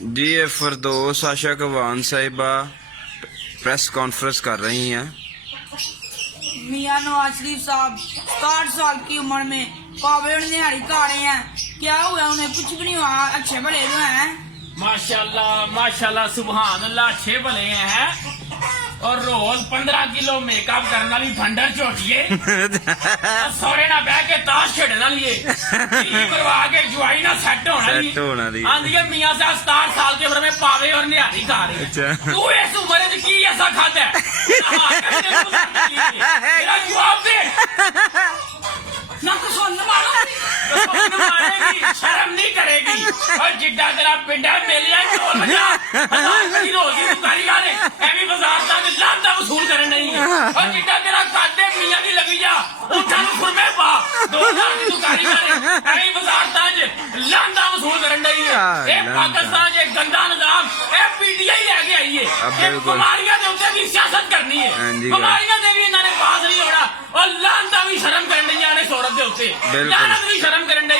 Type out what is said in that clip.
जी ये फिरदौस आशा कवान साहिबा press conference कर रही हैं। मियां नवाज शरीफ साहब 60 साल की उम्र में काबे और निहारी काड़े हैं। क्या हुआ उन्हें? कुछ भी नहीं हुआ, अच्छे भले जो हैं। माशाल्लाह माशाल्लाह सुभान अल्लाह, अच्छे भले हैं। और रोज 15 किलो मेकअप करने वाली भंडर झोटिए सोरे ना बह के ताश खेडने वाली करवा के जुआई ना सेट होना आंधी है। मियां साहब 60 साल की उम्र में पावे और निहारी खा रहे हैं। तू इस उम्र में की ऐसा खाता है? मेरा जवाब दे। नक सुन मारेगी, शर्म नहीं करेगी। और जिड्डा तेरा पिंडा मेलिया ढोल बजा रोजी तू कारीगर है, एवी बाजार तक लांदा वसूल करन नहीं है। और जिड्डा तेरा काटे मियां दी लगी जा उठा नु खुरमे पा 2000 की तू कारीगर है, एवी बाजार तक लांदा वसूल करन नहीं है। ए पाकिस्तान जे गंदा निजाम ए पीटीआई लेके आई है। ए बीमारियां दे उत्ते भी सियासत करनी है, बीमारियां दे भी इन्हां ने पास नहीं होना। और लांदा भी शर्म करन नहीं आने सौरभ दे उत्ते, लानत भी शर्म करन नहीं